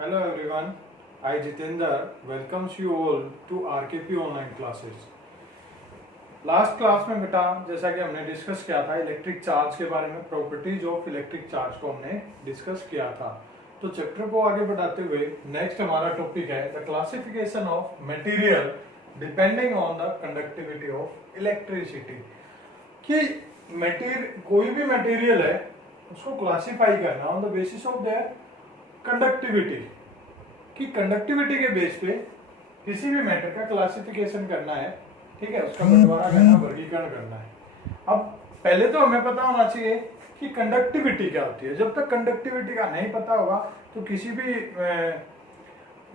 Hello everyone, I Jitendra welcomes you all to RKP online classes. Last class में बेटा जैसा कि हमने डिस्कस किया था इलेक्ट्रिक चार्ज के बारे में, प्रॉपर्टीज ऑफ इलेक्ट्रिक चार्ज को हमने डिस्कस किया था। तो चैप्टर को आगे बढ़ाते हुए नेक्स्ट हमारा टॉपिक है the classification of material depending on the conductivity of electricity. कि कोई भी मटेरियल है उसको क्लासिफाई करना on the basis of their conductivity, कि कंडक्टिविटी के बेस पे किसी भी मैटर का क्लासिफिकेशन करना है, ठीक है, उसका बंटवारा करना, वर्गीकरण करना है। अब पहले तो हमें पता होना चाहिए कि कंडक्टिविटी क्या होती है। जब तक कंडक्टिविटी का नहीं पता होगा तो किसी भी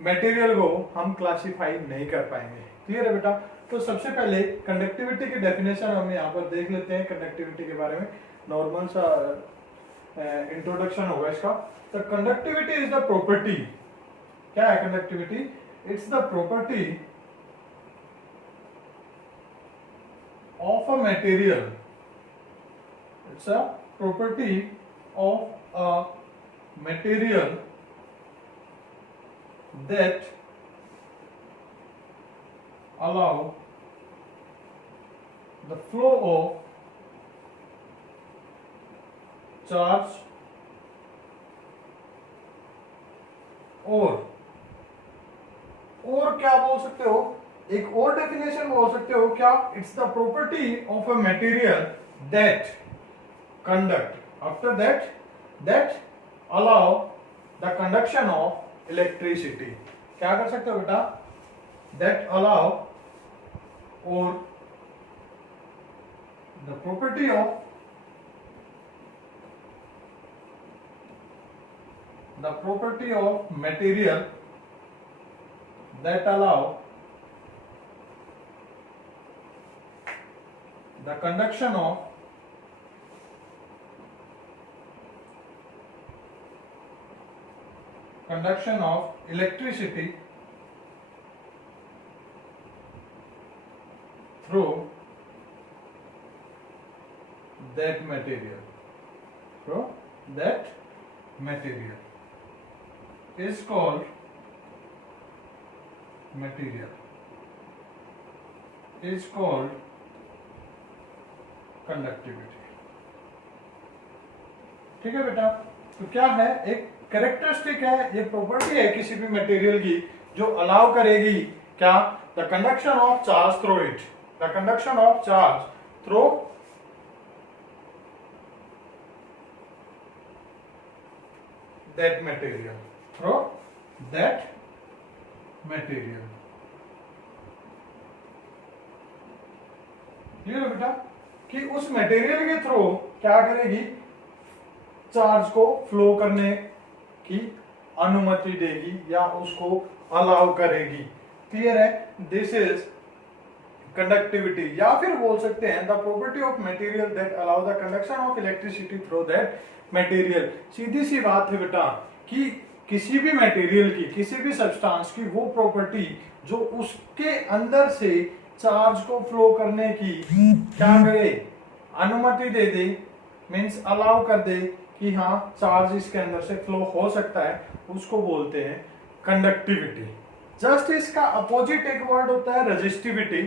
मटेरियल को हम क्लासिफाई नहीं कर पाएंगे। क्लियर है बेटा? तो सबसे पहले कंडक्टिविटी की डेफिनेशन हम यहाँ पर देख लेते हैं। कंडक्टिविटी के बारे में नॉर्मल सा इंट्रोडक्शन होगा इसका। तो कंडक्टिविटी इज द प्रॉपर्टी, क्या है conductivity? It's the property of a material, it's a property of a material that allow the flow of charge और क्या बोल सकते हो, एक और डेफिनेशन बोल सकते हो क्या? It's the property of a material that conduct after that allow the conduction of electricity. क्या कर सकते हो बेटा? दैट अलाउ और the property of material that allow the conduction of electricity through that material is called conductivity. ठीक है बेटा? तो क्या है? एक कैरेक्टरिस्टिक है, ये प्रॉपर्टी है किसी भी मटेरियल की जो अलाउ करेगी क्या? The conduction of charge through it, the conduction of charge through that material, clear है बेटा? कि उस मटेरियल के थ्रू क्या करेगी? चार्ज को फ्लो करने की अनुमति देगी या उसको अलाउ करेगी। क्लियर है? दिस इज कंडक्टिविटी, या फिर बोल सकते हैं the property of material that allow the conduction of electricity through that material. सीधी सी बात है बेटा कि किसी भी मटेरियल की, किसी भी सब्सटेंस की वो प्रॉपर्टी जो उसके अंदर से चार्ज को फ्लो करने की क्या करे? अनुमति दे दे, मींस अलाउ कर दे कि हाँ चार्ज इसके अंदर से फ्लो हो सकता है, उसको बोलते हैं कंडक्टिविटी। जस्ट इसका अपोजिट एक वर्ड होता है रेजिस्टिविटी,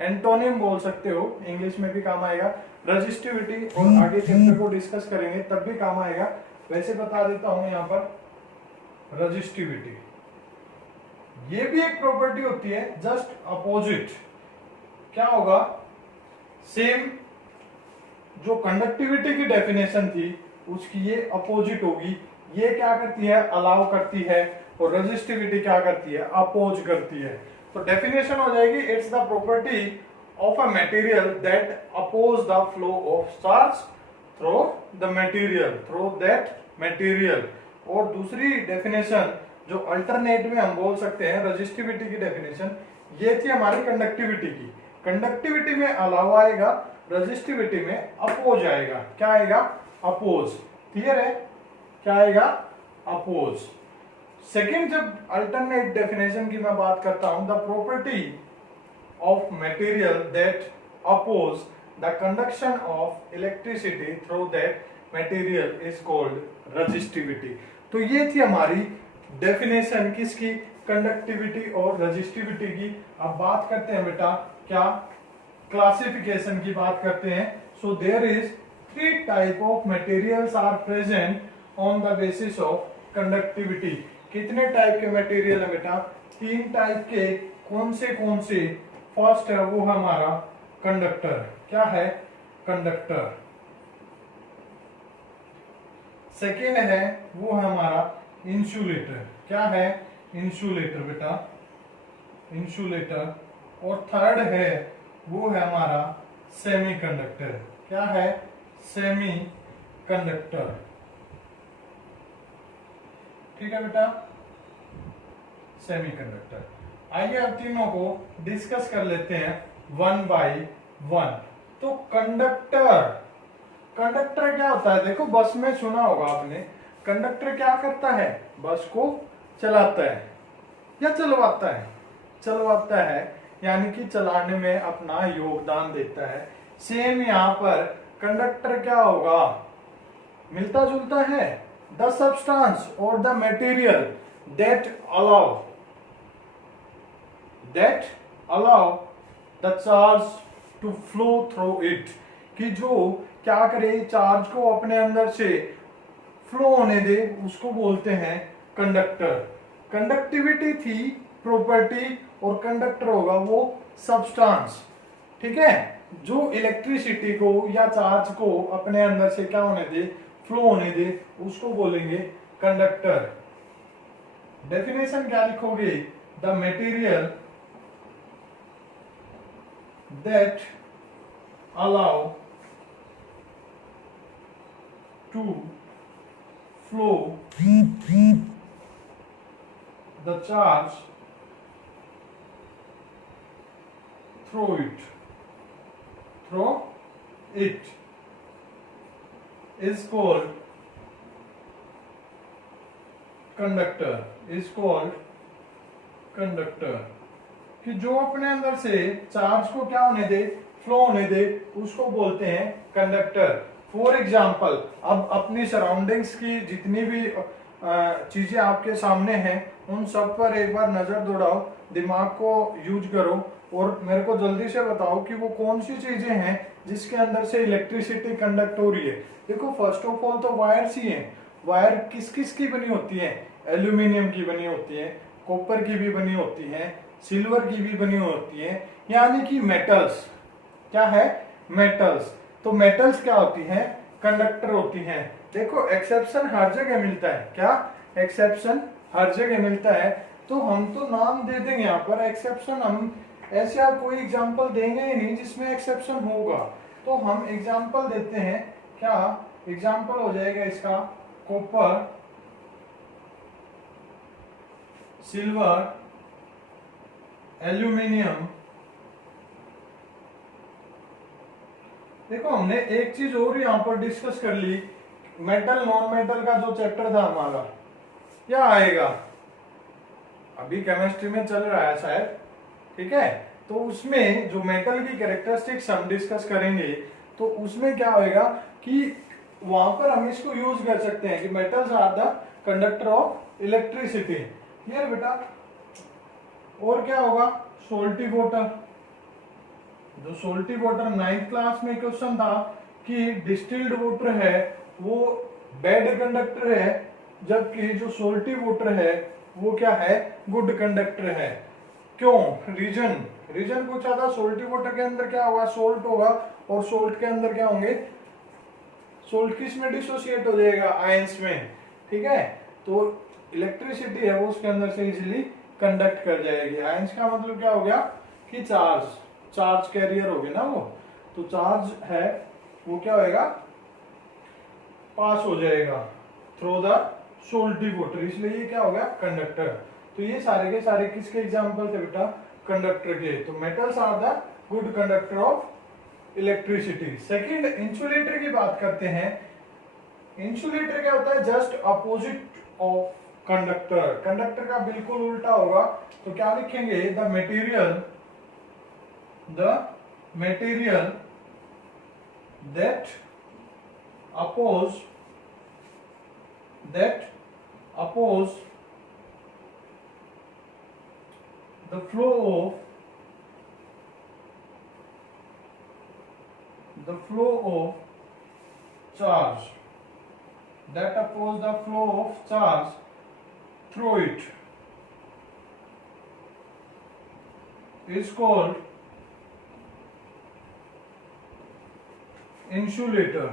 एंटोनिम बोल सकते हो, इंग्लिश में भी काम आएगा रेजिस्टिविटी, और आगे चैप्टर को डिस्कस करेंगे तब भी काम आएगा। वैसे बता देता हूं यहाँ पर रेजिस्टिविटी, ये भी एक प्रॉपर्टी होती है, जस्ट अपोजिट। क्या होगा? सेम जो कंडक्टिविटी की डेफिनेशन थी उसकी ये अपोजिट होगी। ये क्या करती है? अलाउ करती है, और रेजिस्टिविटी क्या करती है? अपोज करती है। तो डेफिनेशन हो जाएगी it's the property of a material that oppose the flow of charge through the material, through that material. और दूसरी डेफिनेशन जो अल्टरनेट में हम बोल सकते हैं रेजिस्टिविटी की डेफिनेशन, ये थी हमारी कंडक्टिविटी की। कंडक्टिविटी में अलाउ आएगा, रेजिस्टिविटी में अपोज आएगा। क्या आएगा? अपोज। क्लियर है? क्या आएगा? अपोज। सेकंड, जब अल्टरनेट डेफिनेशन की मैं बात करता हूं, the property of material that oppose the conduction of electricity through that material is called resistivity. तो ये थी हमारी डेफिनेशन किसकी, कंडक्टिविटी और रेजिस्टिविटी की। अब बात करते हैं बेटा क्या, क्लासिफिकेशन की बात करते हैं। So there is 3 type of materials are present on the basis of conductivity. कितने टाइप के मटेरियल है बेटा, 3 टाइप के। कौन से? फर्स्ट है वो हमारा कंडक्टर। क्या है? कंडक्टर। सेकेंड है वो है हमारा इंसुलेटर। क्या है? इंसुलेटर बेटा, इंसुलेटर। और थर्ड है वो है हमारा सेमीकंडक्टर। क्या है? Semi conductor. ठीक है बेटा, सेमीकंडक्टर। आइए अब तीनों को डिस्कस कर लेते हैं वन बाय वन। तो कंडक्टर, कंडक्टर क्या होता है? देखो बस में सुना होगा आपने, कंडक्टर क्या करता है? बस को चलाता है या चलवाता है? चलवाता है, यानी कि चलाने में अपना योगदान देता है। सेम यहां पर कंडक्टर क्या होगा? मिलता जुलता है। द सब्सटेंस और the material that allow the charge to flow through it, कि जो क्या करे, चार्ज को अपने अंदर से फ्लो होने दे, उसको बोलते हैं कंडक्टर। कंडक्टिविटी थी प्रॉपर्टी और कंडक्टर होगा वो सब्सटेंस। ठीक है, जो इलेक्ट्रिसिटी को या चार्ज को अपने अंदर से क्या होने दे, फ्लो होने दे, उसको बोलेंगे कंडक्टर। डेफिनेशन क्या लिखोगे? The material that allow to flow the charge through it is called conductor, is called conductor। कि जो अपने अंदर से चार्ज को क्या होने दे, फ्लो होने दे, उसको बोलते हैं कंडक्टर। फॉर एग्जाम्पल, अब अपनी सराउंडिंग्स की जितनी भी चीजें आपके सामने हैं उन सब पर एक बार नजर दौड़ाओ, दिमाग को यूज करो और मेरे को जल्दी से बताओ कि वो कौन सी चीजें हैं जिसके अंदर से इलेक्ट्रिसिटी कंडक्ट हो रही है। देखो फर्स्ट ऑफ ऑल तो वायर्स ही हैं। वायर किस किस की बनी होती है? एल्यूमिनियम की बनी होती है, कॉपर की भी बनी होती है, सिल्वर की भी बनी होती है, यानी कि मेटल्स। क्या है? मेटल्स। तो मेटल्स क्या होती हैं? कंडक्टर होती हैं। देखो एक्सेप्शन हर जगह मिलता है। क्या? एक्सेप्शन हर जगह मिलता है। तो हम तो नाम दे देंगे यहाँ पर एक्सेप्शन, हम ऐसे आप कोई एग्जांपल देंगे ही नहीं जिसमें एक्सेप्शन होगा। तो हम एग्जांपल देते हैं। क्या एग्जांपल हो जाएगा इसका? Copper, silver, aluminium. देखो हमने एक चीज और यहाँ पर डिस्कस कर ली, मेटल नॉन मेटल का जो चैप्टर था हमारा, क्या आएगा? अभी केमिस्ट्री में चल रहा है शायद। ठीक है, तो उसमें जो मेटल की कैरेक्टरिस्टिक्स हम डिस्कस करेंगे, तो उसमें क्या होगा कि वहां पर हम इसको यूज कर सकते हैं कि metals are the conductor of electricity. Clear बेटा? और क्या होगा? Salty water. जो सोल्टी वाटर 9th क्लास में क्वेश्चन था कि डिस्टिल्ड वाटर है वो बैड कंडक्टर है, जबकि जो सोल्टी वाटर है वो क्या है? गुड कंडक्टर है। क्यों? रीजन पूछा था। सोल्टी वाटर के अंदर क्या होगा? सोल्ट होगा, और सोल्ट के अंदर क्या होंगे? सोल्ट किस में डिसोसिएट हो जाएगा? आयंस में। ठीक है, तो इलेक्ट्रिसिटी है वो उसके अंदर से इजीली कंडक्ट कर जाएगी। आयंस का मतलब क्या हो गया कि चार्ज कैरियर हो गया ना वो। तो चार्ज है वो क्या होएगा? पास हो जाएगा थ्रू द सोल्टी वाटर, इसलिए ये क्या हो गया? कंडक्टर। तो ये सारे के सारे किसके एग्जांपल थे बेटा? कंडक्टर के। तो metals are the good conductor of electricity. Second, insulator की बात करते हैं। इंसुलेटर क्या होता है? Just opposite of conductor. Conductor का बिल्कुल उल्टा होगा। तो क्या लिखेंगे? The material that oppose the flow of charge that oppose the flow of charge through it is called insulator,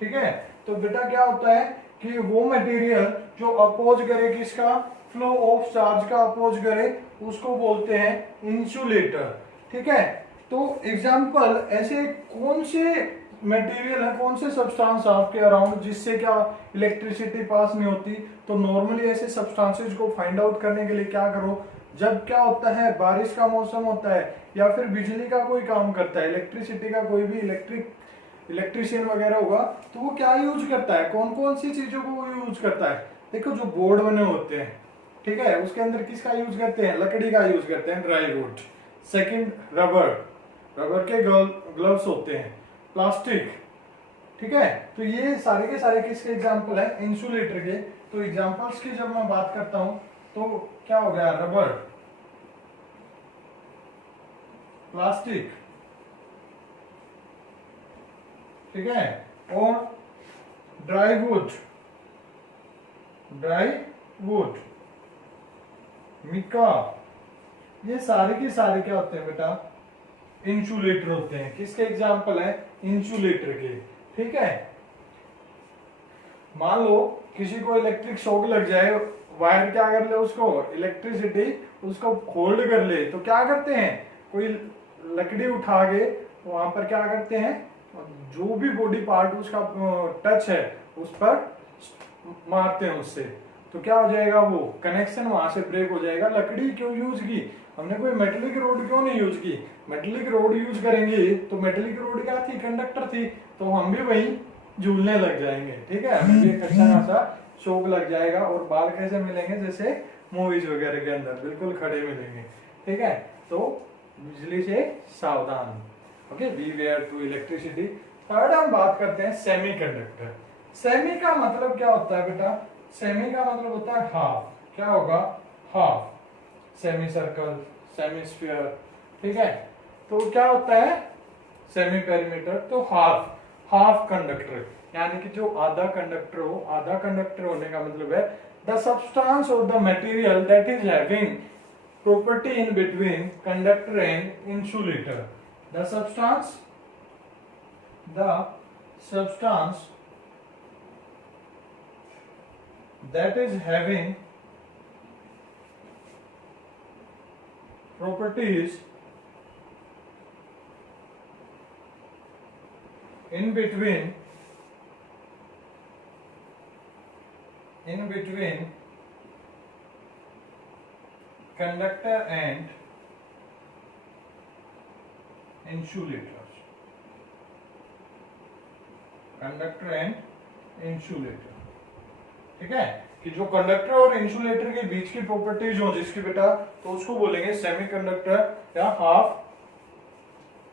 ठीक है। तो बेटा क्या होता है कि वो मटेरियल जो अपोज करे किसका, फ्लो ऑफ चार्ज का अपोज करे, उसको बोलते हैं इंसुलेटर, ठीक है। तो एग्जांपल ऐसे कौन से मटेरियल है, कौन से सब्सटेंस आपके अराउंड जिससे क्या इलेक्ट्रिसिटी पास नहीं होती। तो नॉर्मली ऐसे सब्सटेंसेस को फाइंड आउट करने के लिए क्या करो, जब क्या होता है बारिश का मौसम होता है या फिर बिजली का कोई काम करता है, इलेक्ट्रिसिटी का कोई भी इलेक्ट्रिशियन वगैरह होगा, तो वो क्या यूज करता है, कौन कौन सी चीजों को वो यूज करता है। देखो जो बोर्ड बने होते हैं, ठीक है, उसके अंदर किसका यूज करते हैं, लकड़ी का यूज करते हैं, ड्राई वुड। सेकंड रबर के ग्लव्स होते हैं, प्लास्टिक, ठीक है। तो ये सारे के सारे किसके एग्जांपल है, इंसुलेटर के। तो एग्जांपल्स की जब मैं बात करता हूं तो क्या हो गया, रबर, प्लास्टिक, ठीक है, और ड्राई वुड, मिका, ये सारे के सारे क्या होते हैं बेटा, इंसुलेटर होते हैं। किसके एग्जाम्पल है, इंसुलेटर के, ठीक है। मान लो किसी को इलेक्ट्रिक शॉक लग जाए, वायर क्या कर ले उसको, इलेक्ट्रिसिटी उसको होल्ड कर ले, तो क्या करते हैं, कोई लकड़ी उठा के वहां पर क्या करते हैं, जो भी बॉडी पार्ट उसका टच है उस पर मारते हैं उससे, तो क्या हो जाएगा, वो कनेक्शन वहां से ब्रेक हो जाएगा। लकड़ी क्यों यूज की हमने, कोई मेटेलिक रोड क्यों नहीं यूज की, मेटेलिक रोड यूज करेंगे तो मेटेलिक रोड क्या थी, कंडक्टर थी, तो हम भी वही झूलने लग जाएंगे, ठीक है, हमें भी एक अच्छा खासा शौक लग जाएगा। और बाल कैसे मिलेंगे, जैसे मूवीज वगैरह के अंदर बिल्कुल खड़े मिलेंगे, ठीक है। तो बिजली से सावधान, okay, beware to electricity. Third हम बात करते हैं सेमीकंडक्टर। सेमी का मतलब क्या होता है बेटा, सेमी का मतलब होता है हाफ, क्या होगा, half, semi circle, semi sphere, ठीक है। तो क्या होता है सेमी पेरीमीटर, तो हाफ कंडक्टर, यानी कि जो आधा कंडक्टर हो, आधा कंडक्टर होने का मतलब है the substance of the material that is having property in between conductor and insulator. The substance that is having properties in between conductor and insulators, conductor and insulator, ठीक है। कि जो कंडक्टर और इंसुलेटर के बीच की प्रॉपर्टीज हो जिसकी बेटा, तो उसको बोलेंगे सेमीकंडक्टर या हाफ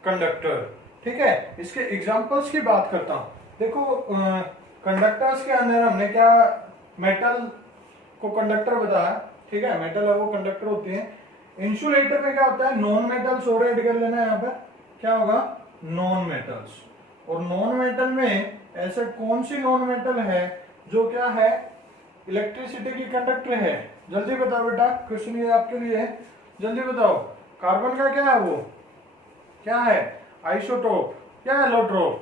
कंडक्टर, ठीक है। इसके एग्जांपल्स की बात करता हूं। देखो कंडक्टर्स के अंदर हमने क्या मेटल को कंडक्टर बताया, ठीक है, मेटल है वो कंडक्टर होती है। इंसुलेटर में क्या होता है, नॉन मेटल्स और ऐड कर लेना है, यहाँ पर क्या होगा, नॉन मेटल्स। और नॉन मेटल में ऐसे कौन सी नॉन मेटल है जो क्या है, इलेक्ट्रिसिटी की कंडक्टर है, जल्दी बताओ बेटा, क्वेश्चन ये आपके लिए है, जल्दी बताओ। कार्बन का क्या है, वो क्या है, आइसोटोप या एलोट्रोप,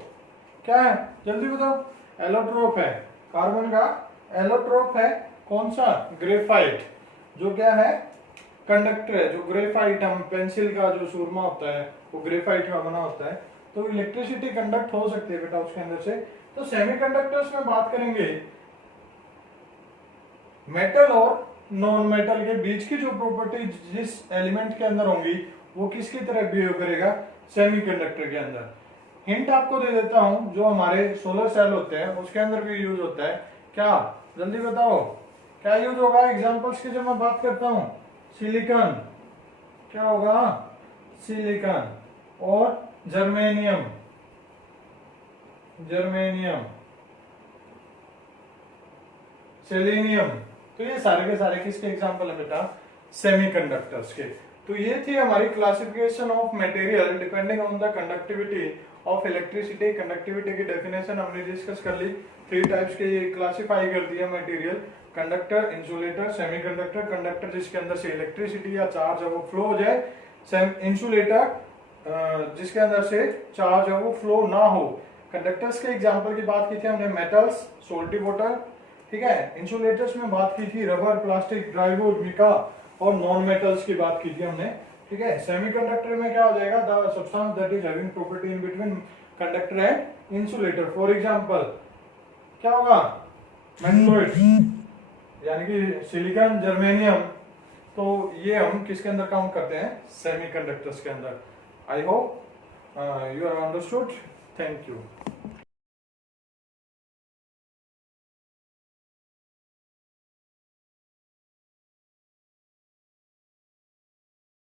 क्या है, जल्दी बताओ, एलोट्रोप है। कार्बन का एलोट्रोप है, कौन सा, ग्रेफाइट, जो क्या है, कंडक्टर है। जो ग्रेफाइट, हम पेंसिल का जो सुरमा होता है वो ग्रेफाइट का बना होता है, तो इलेक्ट्रिसिटी कंडक्ट हो सकती है बेटा उसके अंदर से। तो सेमीकंडक्टर्स में बात करेंगे, मेटल और नॉन मेटल के बीच की जो प्रॉपर्टी जिस एलिमेंट के अंदर होंगी वो किसकी तरह बिहेव करेगा, सेमीकंडक्टर के अंदर। हिंट आपको दे देता हूं, जो हमारे सोलर सेल होते हैं उसके अंदर भी यूज होता है, क्या, जल्दी बताओ क्या यूज होगा। एग्जांपल्स की जब मैं बात करता हूं, सिलिकॉन, क्या होगा, सिलिकॉन, और जर्मेनियम, सेलेनियम, तो ये सारे के सारे किसके एग्जांपल है बेटा, सेमीकंडक्टर्स के। तो ये थी हमारी classification of material depending on the conductivity of electricity. Conductivity की डेफिनेशन हमने डिस्कस कर ली, 3 टाइप्स के ये क्लासिफाई कर दिया material, conductor, insulator, semiconductor. Conductor जिसके अंदर से इलेक्ट्रिसिटी या चार्ज है वो फ्लो हो जाए, इंसुलेटर जिसके अंदर से चार्ज है वो फ्लो ना हो। कंडक्टर्स के एग्जांपल की बात की थी हमने, मेटल्स, सोल्टी वाटर, ठीक है। इंसुलेटर्स में बात की थी रबर, प्लास्टिक, ड्राईवुड, मिका और नॉन मेटल्स की बात की थी हमने, ठीक है। सेमीकंडक्टर में क्या हो जाएगा, the substance that is having property in between conductor and insulator. For example क्या होगा, मेटलॉइड यानी कि सिलिकॉन, जर्मेनियम। तो ये हम किसके अंदर काउंट करते हैं, सेमीकंडक्टर्स के अंदर। I hope you have understood. Thank you.